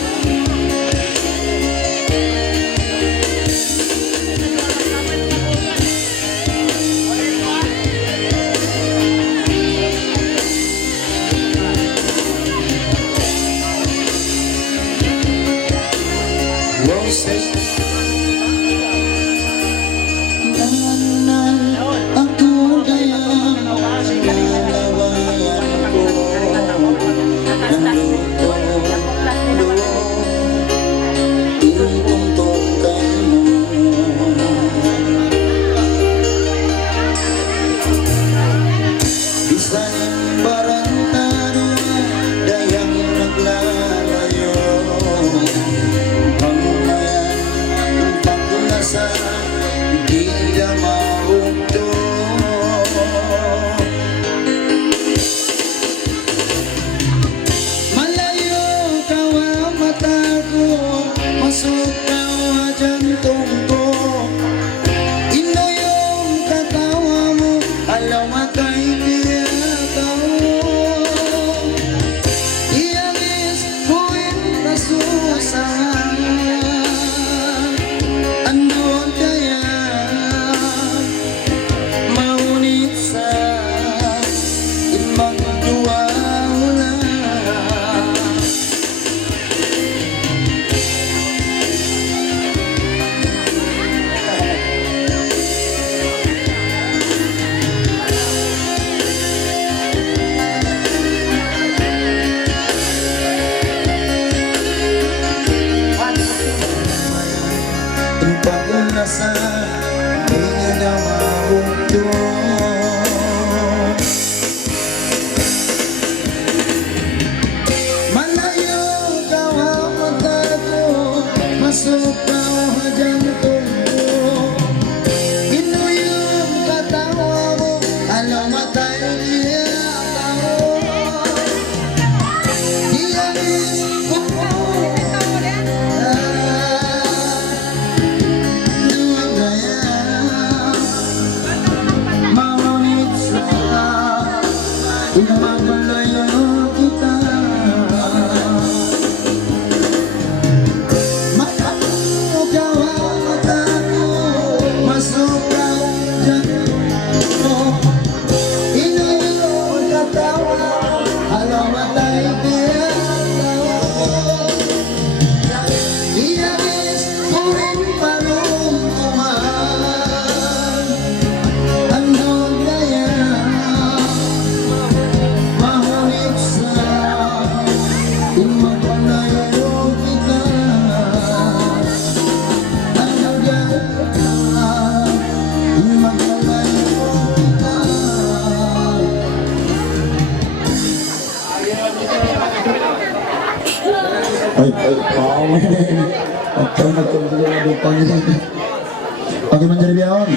Okay man diri biyawon.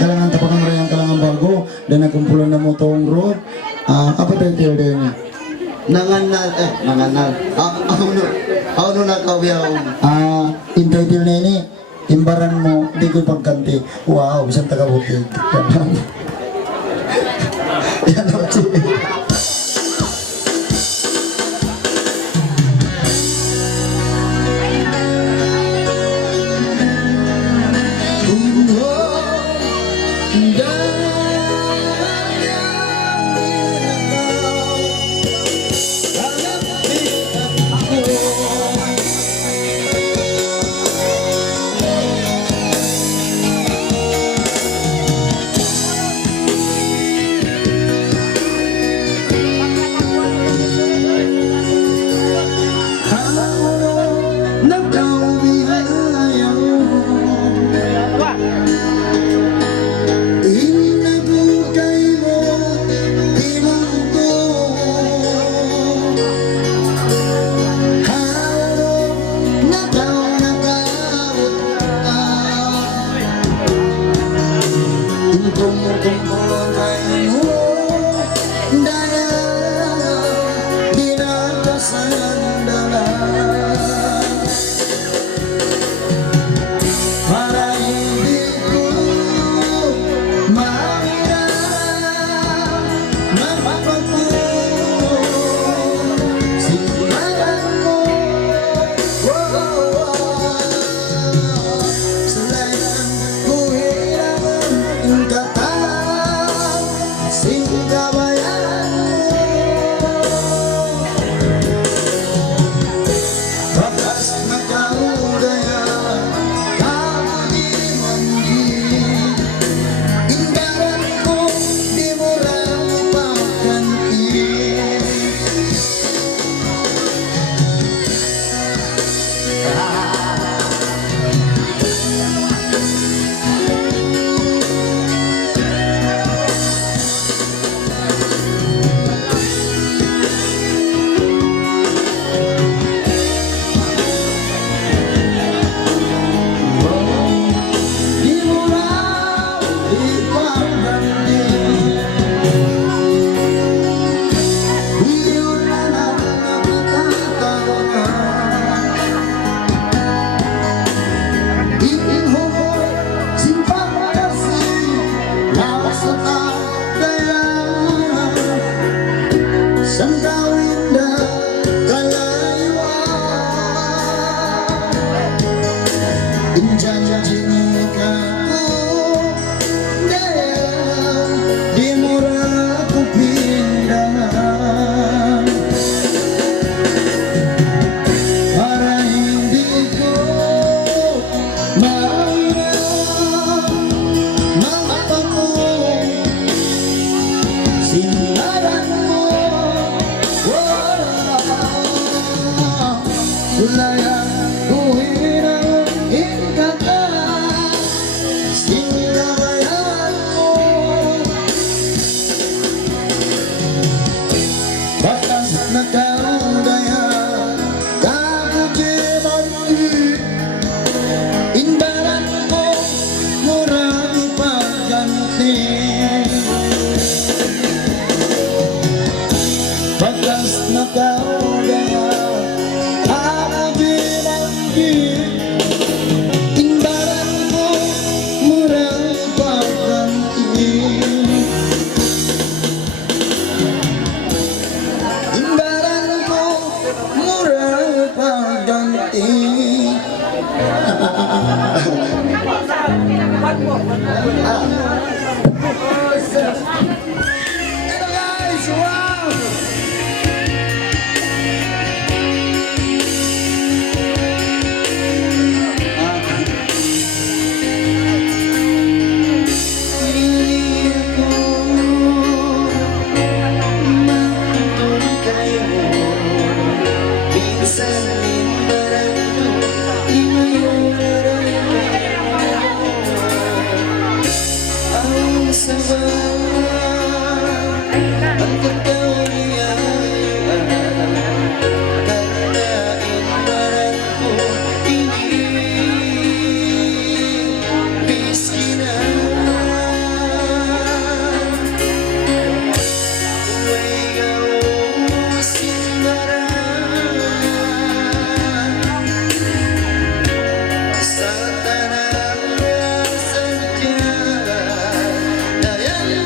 Kalangan tapakan rayang kalangan bago dan kumpulan na mo tong group. Apa title din? Nanganal. Ano na kawiyaw? Title na ini imbaran mo di ko pagkanti. Wow, bisan taga bukid. Yan o, Sulaya buhirang hingkata sinirayan mo bakas nagkaudaya kaputi mandi imbalan mo murang pagganti bakas nagkaudaya ako binanggi imbalan mo murang pagganti imbalan mo murang pagganti. Hello guys, wow! Hindi ako matuntun kayo. Minsan imbalan ko, di mayo ang sama ang kagawiyaan karena imbalan ko miskinan huwag ako simbaran sa tanang sadya dayan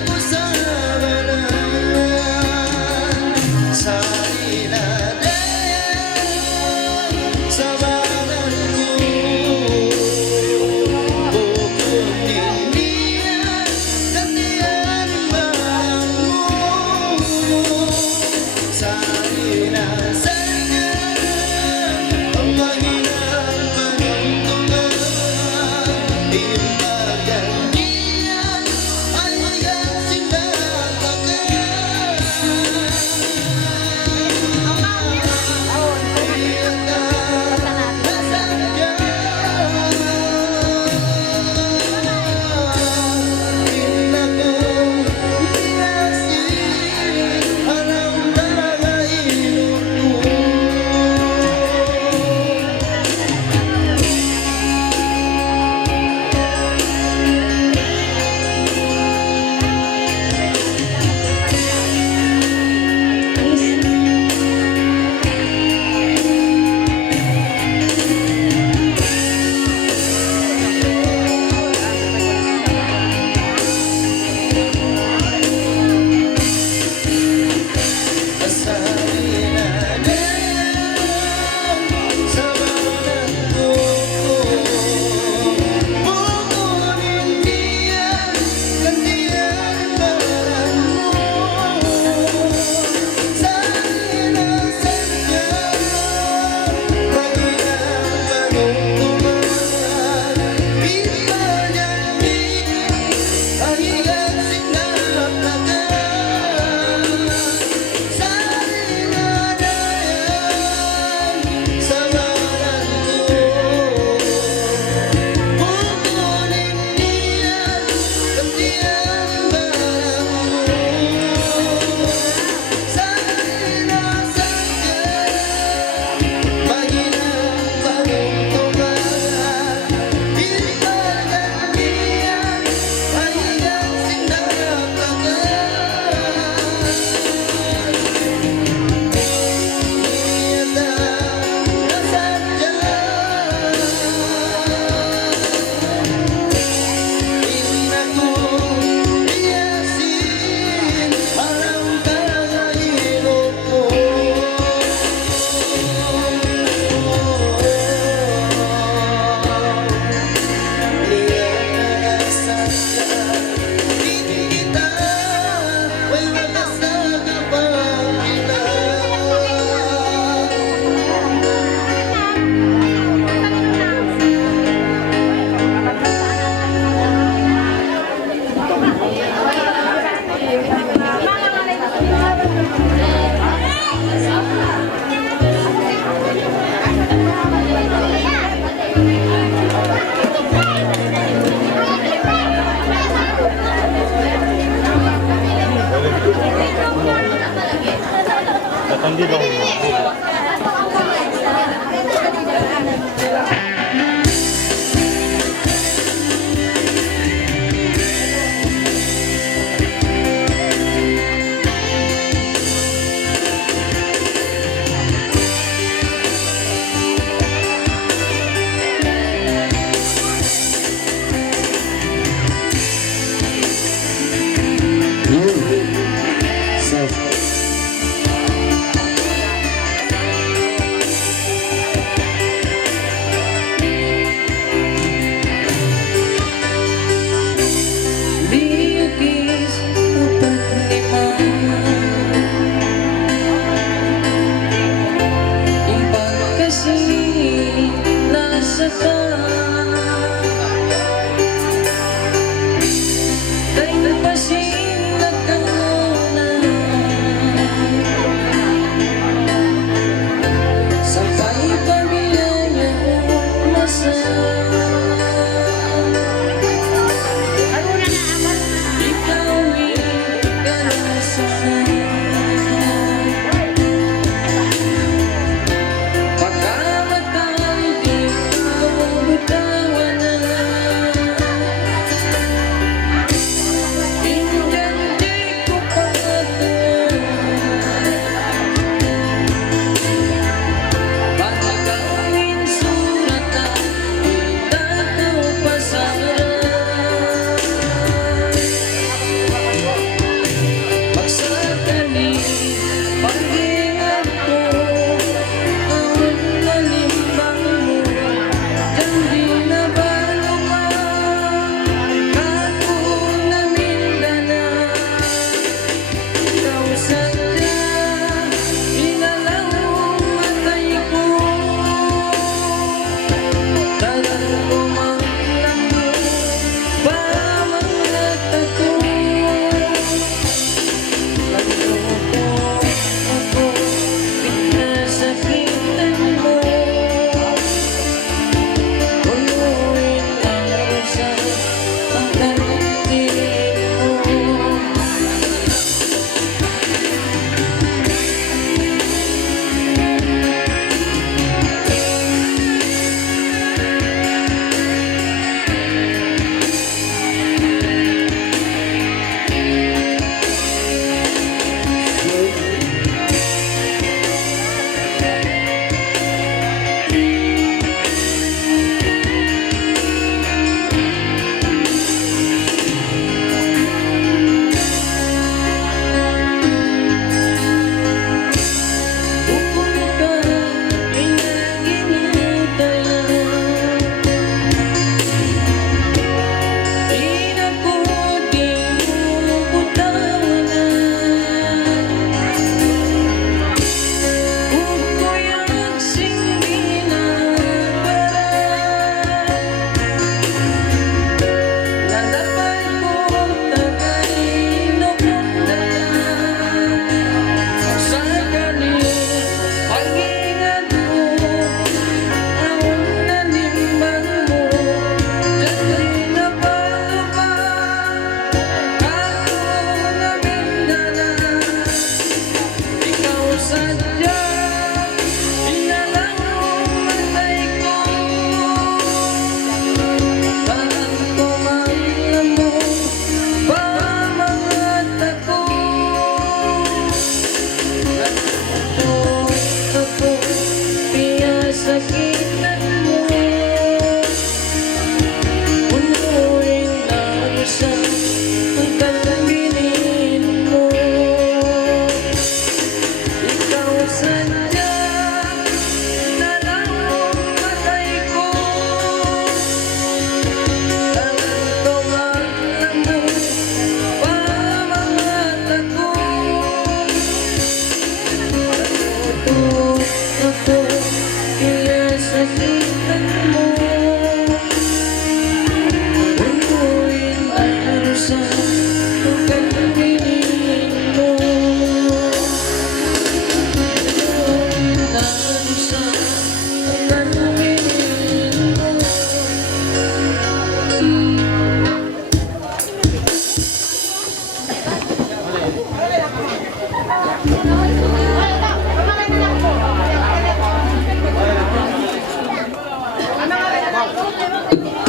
Hindi daw. Yun. So,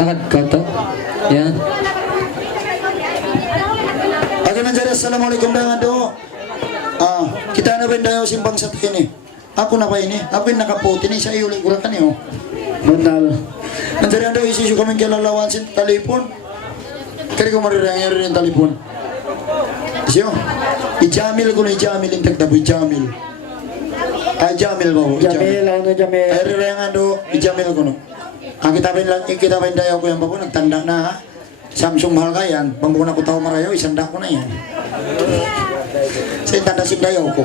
Tahad ka to. Yan. Ako nandiyan, assalamualaikum dengan do. Kita na rin tayo simbang sa ini. Ako na pa ini. Ako yung nakaputi ni sa iyo lingkuran ka niyo. Bunal. Nandiyan daw isisyo kami kilalawan sa telepon. Kaya ko marirangin rin yung telepon. Siyo. Ijamil ko na ijamil yung tagtabo. Ijamil. Jamil ba ko? Jamil, ano Jamil? Ay rirangan do. Ijamil ko no. Ang kita pa yung dayaw ko yan ba ko. Nagtanda na ha. Samsung mahal ka yan. Bang na ko tao marayaw. Isanda ko na yan. Sa tanda si dayaw ko.